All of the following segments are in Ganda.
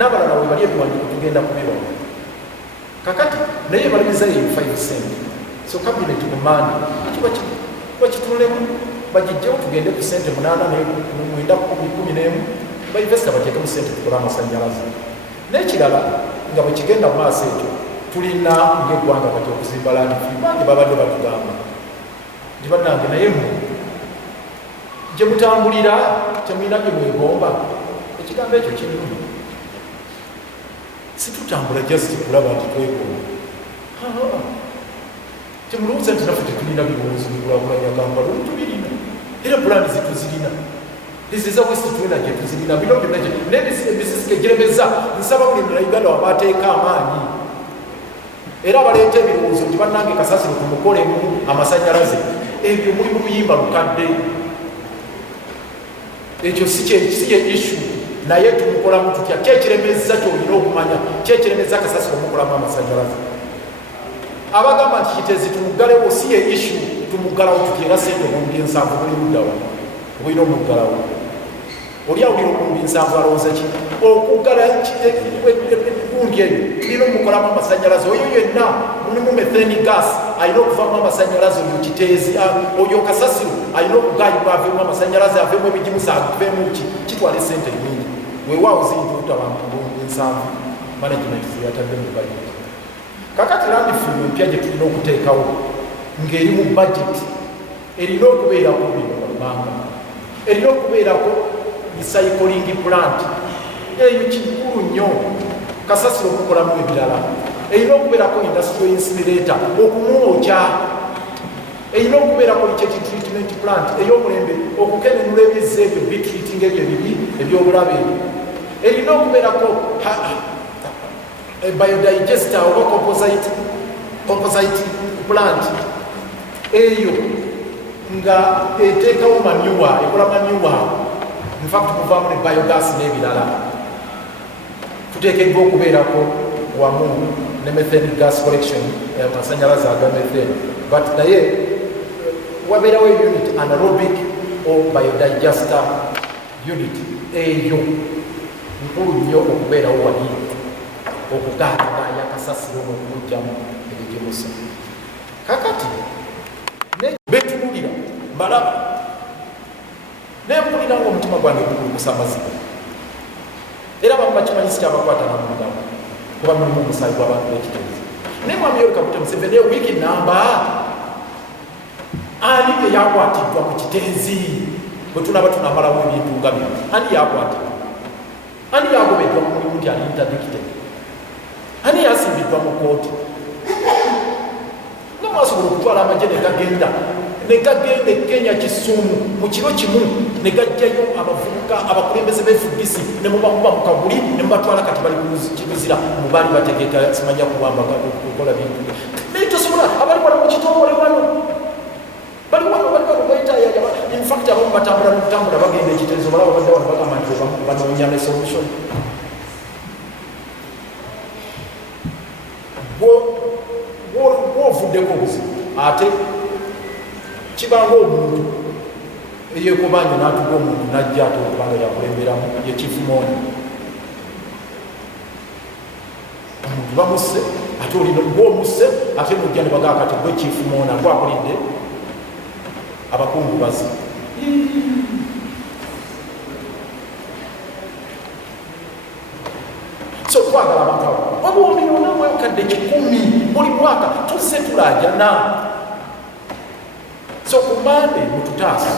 n'abalala we bali ebiwandiiko tugenda kubibawa kakati naye balimizayo 5 cent so cabinet mu mande bakitunulemu bagijjewo tugende ku sente 8 bainvesita bateekemu sente tukola amasannyalaze n'ekirala nga bwe kigenda mu maaso ekyo tulina ng'eggwanga kati okuzimba landifi bange babadde batugamba nti bannange naye mmwe gye mutambulira temulina bye mwegomba ekigambo ekyo kirungi situtambula just kulaba nti twegomba temulowooza nti naffe tetulina birowoozo bikulaakulanya kampala olu tubirina era pulaani zituzirina eziza west twena gye tuzirina bino byonna nebisisike giremeza nsaba buli munauganda wabateeka amaanyi era abaleeta ebirowoozo nti bannange kasasiro tumukolemu amasannyalaze ebyo muli mu buyimba lukadde ekyo si ye issue naye tumukolamu tutya kyekiremeza kyolina okumanya kyekiremeza kasasiro omukolamu amasannyalaze abagamba nti kitezi tumuggalewo si ye issue tumuggalawo tutya era sente obundi ensanvu buli luddawa obulina omuggalawo oli awulira okumbi nsanvu alowooza ki okuggala gundi eyo tulina omukolamu amasannyalaze oyo yenna mulimu methane gas alina okuvaamu amasannyalaze oyo kiteezi oyo kasasiro alina okugayibwa aveemu amasannyalaze aveemu ebigimusa aveemu ki kitwala esente nyingi weewaawo ziyinza obutabantu ensanvu management zeyatadde mu budget kakati landifimu empya gye tulina okuteekawo ng'eri mu budget erina okubeerako bino babbanga erina okubeerako recycling plant eyo kikulu nnyo kasasiro okukolamu ebirala erina okubeerako industrial incinerator okumwokya erina okubeerako likyeki treatment plant ey'omulembe okukenenula ebyezza ebyo bitreating ebyo ebibi ebyobulabe erina okubeerako biodigester oba composite plant eyo nga eteekawo manyuwa ekola manyuwa infact kuvaamu ne biogas n'ebirala tuteekeddwa okubeerako wamu ne methane gas collection amasannyalaze aga methane but naye wabeerawo unit anaerobic or biodigester unit eyo nkulu nnyo okubeerawo wali okugaagaganya kasasiro n'okumugjamu ebigimusa kakati betunulira mbalaba nempulira ngaomutima gwange gukulukusa amaziga era bamu bakimanyisi kyabakwata namundamu kuba mulimu omusaayi gw'abantu b'ekiteezi naye mwami Yoweri Kaguta Museveni wiiki namba ani bye yakwatiddwa mu kiteezi bwe tunaba tunamalawo ebintu nga bino ani yakwatiddwa ani yagobeddwa mu mulimu nti ali interdicted ani yasimbiddwa mu kooti nomwasobola okutwala amagye negagenda Kenya Kisumu mu kiro kimu ne gajjayo abavubuka abakulembeze b'FDC ne mubakuba mu kaguli ne mubatwala kati bali kibuzira mu bali bategeka simanya kuwamba kukola bintu naye tosobola abali wano mu kitongole wano bali wano baita in fact abamu batambula bagenda ekiteezo balaba badda wano bagamba nti banoonya ne solution bw'ovuddeko obuzibu ate kibanga omuntu eyekubanja n'atuga omuntu najja ate okubanga yakulemberamu yekifumooni omuntu bamusse ate olina gwomusse ate nojja ne bagaa kati gwe kifumoona gwakulidde abakungubazi so twagala abantu abo obuomi onamwekadde 10 buli mwaka tuzze tulajana so kumande mututaasa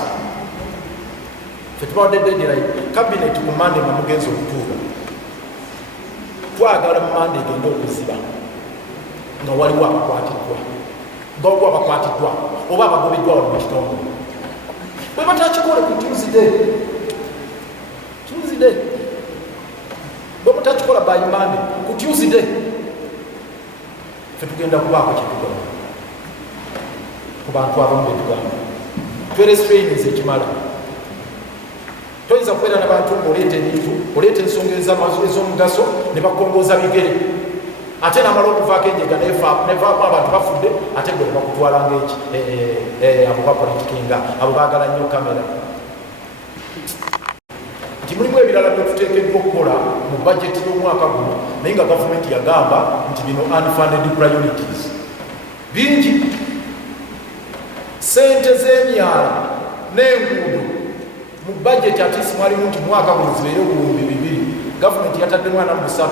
fetubadde deadline cabinet kumande nga mugenzi okutuuka twagala mumande egenda okuziba nga waliwo abakwatiddwa oba abagobeddwa wali mu kitongole bwe batakikole ku Tuesday bwe mutakikola by Monday ku Tuesday fetugenda kubaako kyetukola ku bantu abamu betugamba twerestrains ekimala toyinza kubeera n'abantu oleeta ebintu oleeta ensonga ez'omugaso ne bakongooza bigere ate n'amala okuvaako enjega nevaako abantu bafudde ate gwe ne bakutwala ngaeki abo bapolitikinga abo baagala nnyo kamera nti mulimu ebirala bye tuteekeddwa okukola mu bajeti y'omwaka guno naye nga gavumenti yagamba nti bino unfunded priorities bingi. Sente z'emyala n'enguudo mu bajeti atisi mwalimu nti mwaka guno zibeere obuwumbi 200, gavumenti yataddemu 3,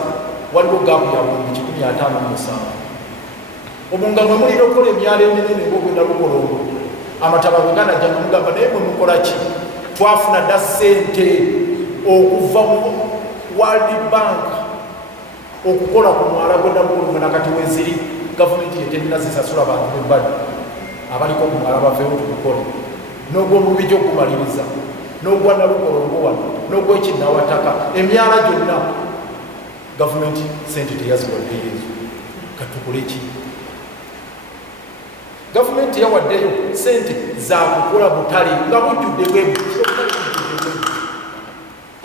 waliwo gaapu ya buwumbi 157. Omwo nga mwe mulina okukola emyala eminene ng'ogenda lukolongo amataba bwe ganajja nemugamba naye mwe mukola ki? Twafuna dda ssente okuva mu World Bank okukola ku mwala gwenda lukolongo nakati weziri gavumenti yeterina zisasula bantu bebbali abaliko ku mwala baveewo tukukole n'ogw'omubijja okumaliriza n'ogwa nalukolongo wano n'ogw'ekinnawataka emyala gyonna gavumenti ssente teyaziwaddeyo ezo katukole ki? Gavumenti yawaddeyo ssente za kukola butale nga bujjudde bwebuti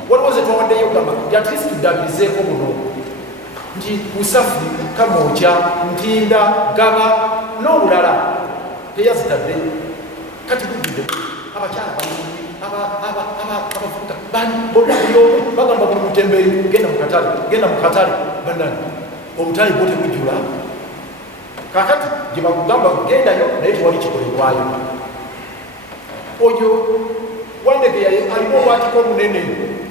waliwo ze twawaddeyo gamba at least tudabirizeeko buno nti Busafu, Kamwokya, Ntinda, Gaba n'obulala teyazitadde kati bujjudde abakyala abavubuka bani bonna buli omu bagamba buli mutembeeyi genda mu katale bannani obutale bwo tebujjula kakati gye bakugamba gendayo naye tewali kikolebwayo. Oyo Wandege alina olwatika omunene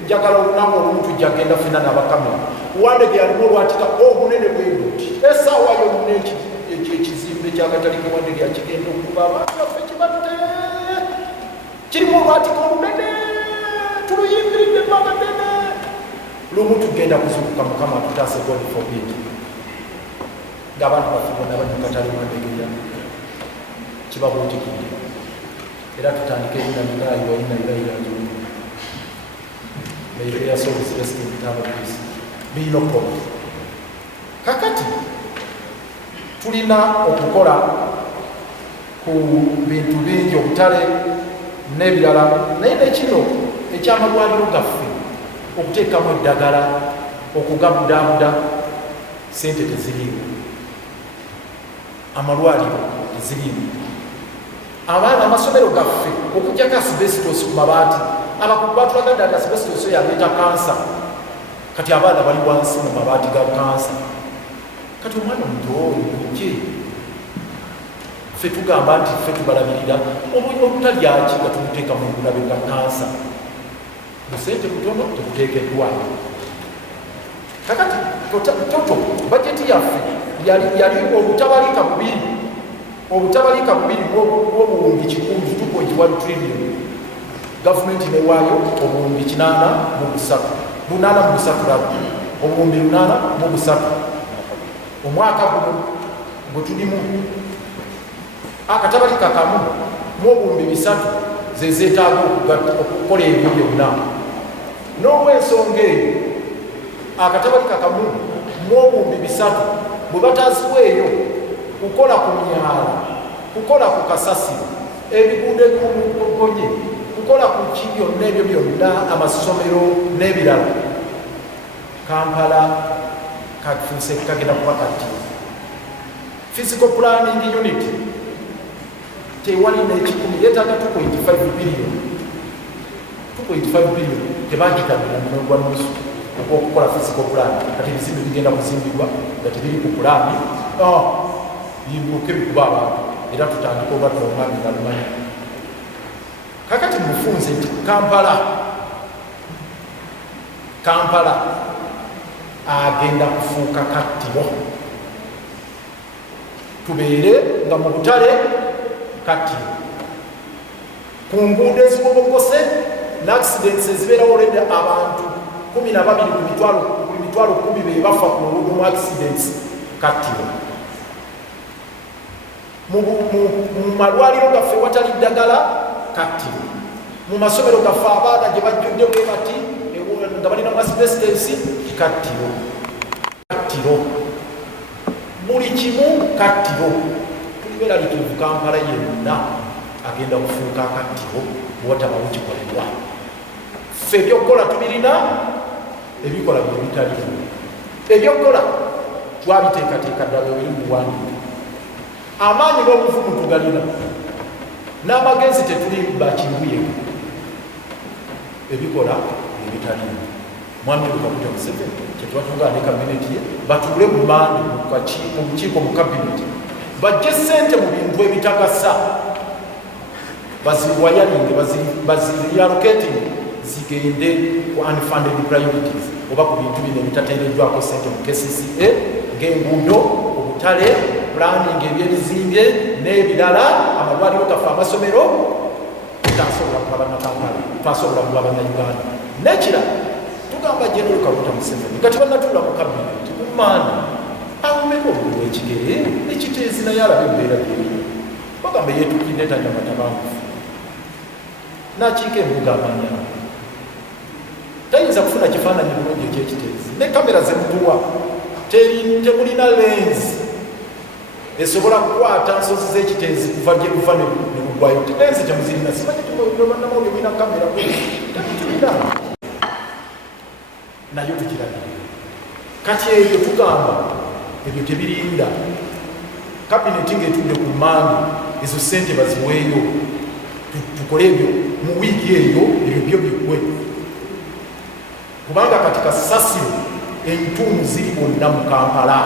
njagala olunaku olumu tujja genda fena n'abakamera. Wandege alina olwatika omunene bwe buti essaawa yonna ekizimbe ky'akatale ke Wandege akigenda okuba abantu baffe kibatte kirimu olwatika olunene tuluyimbiridde bbanga ddene lumu tugenda kuzuukuka Mukama atutaase God forbid ng'abantu baffe bonna bali mu katale Wandegeya kibabuutikidde era tutandika ebinabiraayi walinabirayiraajulu naye yasobozesa resitintabo peace birina okukola kakati tulina okukola ku bintu bingi obutale n'ebirala naye nekino ekyamalwaliro gaffe okuteekamu eddagala okugabudabuda sente teziriimu amalwaliro teziriimu abaana amasomero gaffe okugjako asibesitosi ku mabaati abakugu batulagadde ati asibesitosi yaleeta kansa kati abaana bali wansi mu mabaati ga kansa kati omwana omuto ojje ffe tugamba nti ffe tubalabirira obutalyaki nga tumuteeka mu bulabe ga kansa busente butono tebuteekeddwayo kakati toto bajeti yaffe yali obutabalika bubiri bw'obuwumbi 2.1 trillion gavumenti newaayo obuwumbi 8.3 obuwumbi 8.3 omwaka guno gwe tulimu akatabalika kamu mu obuwumbi 3 zezeetaaga okukola ebyo byonna n'olw'ensonga eyo akatabalika kamu mu obuwumbi 3 bwe bataziweeyo kukola ku myala kukola ku kasasiro ebiguudo ebyomugonye kukola ku kibyonna ebyo byonna amasomero n'ebirala Kampala kafuuse kagenda kuba kati physical planning unit tewali n'ekikumi yeetaaga 2.5 billion tebagitambira mu gwa nusu okukola physical plan kati ebizimbe bigenda kuzimbibwa nga tebiri ku pulaani bibuke bikuba abantu era tutandika obadde omwami nga lumanyi kakati mufunze nti Kampala agenda kufuuka kattiro tubeere nga mu butale kattiro ku nguudo ezibobogose n'accidents ezibeerawo olwedde abantu 12 ku mitwalo 10 be bafa ku luguudo mu accidents kattiro mu malwaliro gaffe watali ddagala kattiro mu masomero gaffe abaana gye bajjudde bwe bati nga balina mu asibesitensi kattiro buli kimu kattiro tulibeera lituufu Kampala yenna agenda kufuuka kattiro bwatabawo kikolebwa ffe ebyokukola tubirina ebikola bye bitaliwo ebyokukola twabiteekateeka ddala ebiri mu buwandiike amaanyi n'obuvumu tugalina n'amagezi tetuli bakimbuyega ebikola ebitali mwami Kaguta Museveni kyetwatunga ne kabineti ye batuule mu maani mu lukiiko mu kabineti bajje ssente mu bintu ebitakasa baziwayalinge baziriyalocating zigende ku unfunded priorities oba ku bintu bino ebitateereddwako ssente mu KCCA ng'enguudo obutale planning ebyebizimbe n'ebirala amalwaliro gaffe amasomero tutasobola kulaba Nakampala tutasobola kulaba Uganda n'ekirala tugamba General Kaguta Museveni nga tebannatuula mu kabineti kumaani awumeko obululu ekigere ekiteezi naye alabe embeera gyeri bagamba yeetukidde tanyamata bangufu n'akiika embuga amanya tayinza kufuna kifaananyi bulungi ekyekiteezi ne kamera zemutuwa temulina lenzi esobola kukwata nsozi z'ekiteezi kuva gye luva ne lugwayo lenzi temuzirina simanyi tubannamawulire mulina kamera temutulina nayo tukirabire kati ebyo tugamba ebyo tebirinda kabineti ng'etudde ku maani ezo ssente baziweeyo tukole ebyo mu wiiki eyo ebyo byo biggwe kubanga kati kasasiro entuumu ziri bonna mu Kampala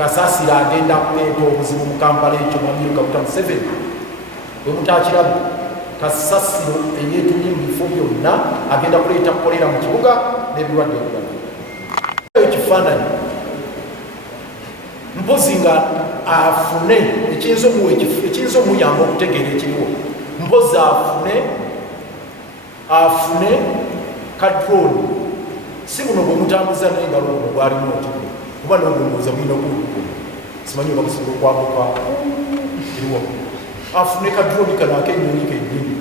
kasasiro agenda kuleeta obuzibu mu Kampala ekyo mwami Kaguta Museveni bwe mutakirabe kasasiro eyeetumye mu bifo byonna agenda kuleeta kukolera mu kibuga n'ebirwadde ebirala ekifaananyi mpozi nga afune ekiyinza omuyamba okutegeera ekiriwo mpozi afune kadroni si buno bwe mutambuza naye nga luno gwalimu otugo kuba n'obulowooza mulina okuwukuku simanyi oba kusobola okwambuka kiriwo afune kadroni kano akenyonyi kennyini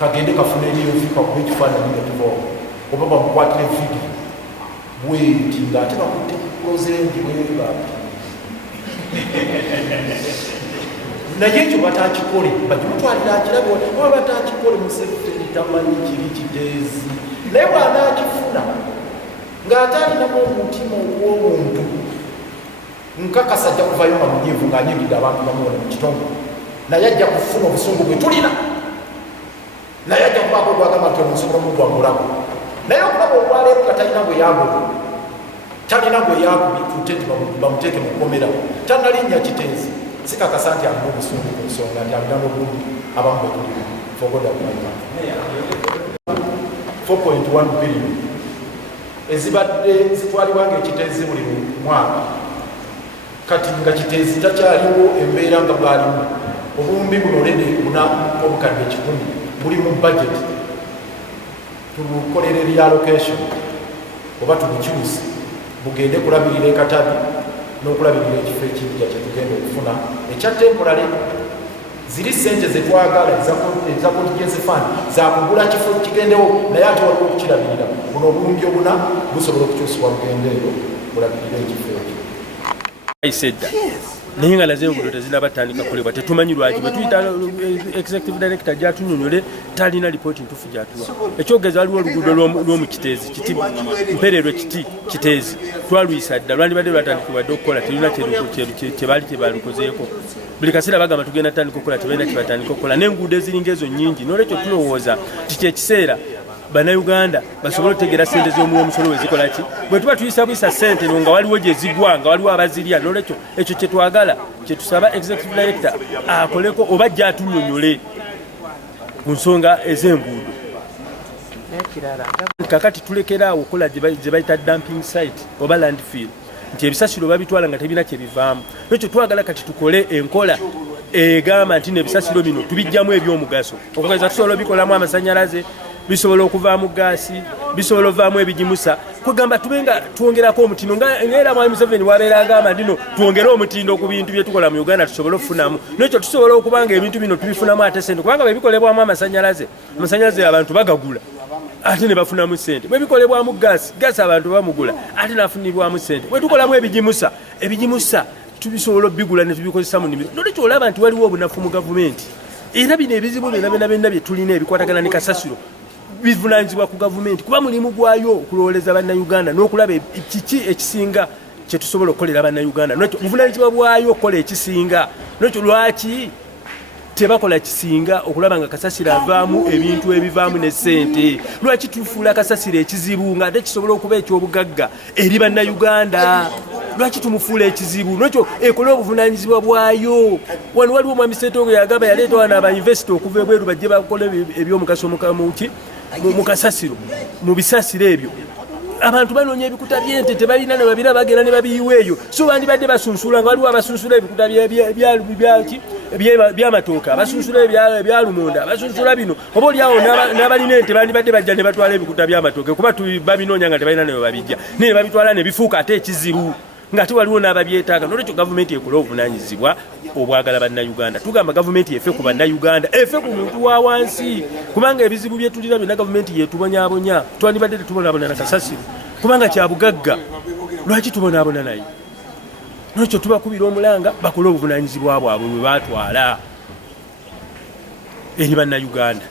kagende kafune eriyovika kuba ekifaananyi nga tuvao oba bamukwatire vidiyo bweti ng'ate bakutte kulozengi bwebati naye ekyo batakikole bakimutwalira akirabe oba batakikole Museveni tamanyi kiri kiteezi naye bw'anaakifuna ng'ate alinamu omutima ogw'obuntu nkakasa ajja kuvayo nga munyiivu ng'anyigidde abantu bamuwona mu kitongole naye ajja kufuna obusungu bwe tulina naye ajja kubaako ogwagamba nti omusobola omugwangulamu naye okulaba olwaleero nga talina bwe yagoba talina bwe yakubitute nti bamuteeke mu kkomera tanalinnya kiteezi sikakasa nti alina obusungu ku nsonga nti alina n'obundi abamu bwe tulina fogoda kumaima 4.1 billion ezibadde zitwalibwa ng'ekiteezi buli mwaka kati nga kiteezi takyaliwo embeera nga bwalimu obumbi buno olede buna obukadde 100 buli mu budget tulukolera reallocation oba tulukyuse bugende kulabirira ekatabi n'okulabirira ekifo ekijja kyetugenda okufuna ekya temporary ziri ssente zetwagala eza contingency fund zakugula kifo kigendewo naye ate waliwo okukirabirira buno obulumbi obuna busobola okukyusibwa bugendeeyo kulabirira ekifo ekyo isedda naye nga laze enguudo tezinabatandika kolebwa tetumanyi lwaki bwe tuyita executive director gyatunyonyole talina lipooti ntuufu gyatuwa ekyogeza waliwo oluguudo lw'omu kiteezi kiti mpererwe kiteezi twaluyisa dda lwandibadde lwatandikibwadde okukola terina kyebaali kyebalukozeeko buli kaseera bagamba tugenda tandika okukola tebalina kyebatandika okukola n'enguudo eziringa ezo nnyingi n'olwekyo tulowooza nti kyekiseera Bannayuganda basobola okutegeera ssente z'omusolo we zikola ki bwe tuba tuyisa ssente nga waliwo gye zigwa nga waliwo abazirya n'olwekyo ekyo kye twagala kye tusaba executive director akoleko oba ajja atunyonyole ku nsonga ez'enguudo kakati tulekeraawo okukola gye bayita dumping site oba landfill nti ebisasiro babitwala nga tebina kye bivaamu n'ekyo twagala kati tukole enkola egamba nti n'ebisasiro bino tubijjamu ebyomugaso okugeza tusobola obikolamu amasannyalaze bisobola okuvaamu gaasi bisobola ovaamu ebigimusa kwegamba tubenga twongerako omutindo ngaera mwami Museveni wabeera agamba ndino twongere omutindo ku bintu bye tukola mu Uganda tusobole okufunamu n'ekyo tusobola okubanga ebintu bino tubifunamu ate ssente kubanga bwe bikolebwamu amasannyalaze abantu bagagula ate ne bafunamu ssente bwe bikolebwamu gaasi abantu bamugula ate nafunibwamu ssente bwe tukolamu ebigimusa tubisobola obigula ne tubikozesa mu nnimiro n'olwekyo olaba nti waliwo obunafu mu gavumenti era bino ebizibu byonna bye tulina ebikwatagana ne kasasiro bivunanyizibwa ku gavumenti kuba mulimu gwayo okulowooleza bannayuganda n'okulaba kiki ekisinga kye tusobola okukolera bannayuganda n'ekyo buvunanyizibwa bwayo okukola ekisinga n'ekyo lwaki tebakola kisinga okulaba nga kasasiro avaamu ebintu ebivaamu ne ssente. Lwaki tufuula kasasiro ekizibu nga ate kisobola okuba ekyobugagga eri bannayuganda? Lwaki tumufuula ekizibu? Nekyo ekole obuvunaanyizibwa bwayo. Wano waliwo omwami Ssentongo yagamba yaleeta wana abayunivesity okuva ebweru bajje bakola ebyomugaso mu kasasiro, mu bisasiro ebyo. Abantu banoonya ebikuta by'ente tebalina ne babira bagenda ne babiyiwa eyo. So bandibadde basunsula nga waliwo abasunsula ebikuta by'amatooke, abasunsula ebyalumonda, abasunsula bino. Oba oliawo n'abalina ente bandibadde bajja ne batwala ebikuta by'amatooke kuba babinoonya nga tebalina ne babijja. Ne babitwala ne bifuuka ate ekizibu nga ate waliwo n'ababyetaaga. Nolwekyo gavumenti ekola obuvunaanyizibwa obwagala bannayuganda. Tugamba gavumenti efe ku bannayuganda, efe ku muntu wa wansi, kubanga ebizibu bye tulina byonna gavumenti yetubonyaabonya. Twandibadde tetubonaabona na kasasiro kubanga kya bugagga. Lwaki tubonaabona naye? Nolwekyo tubakubira omulanga bakole obuvunaanyizibwa bwabwe bwe baatwala eri bannayuganda.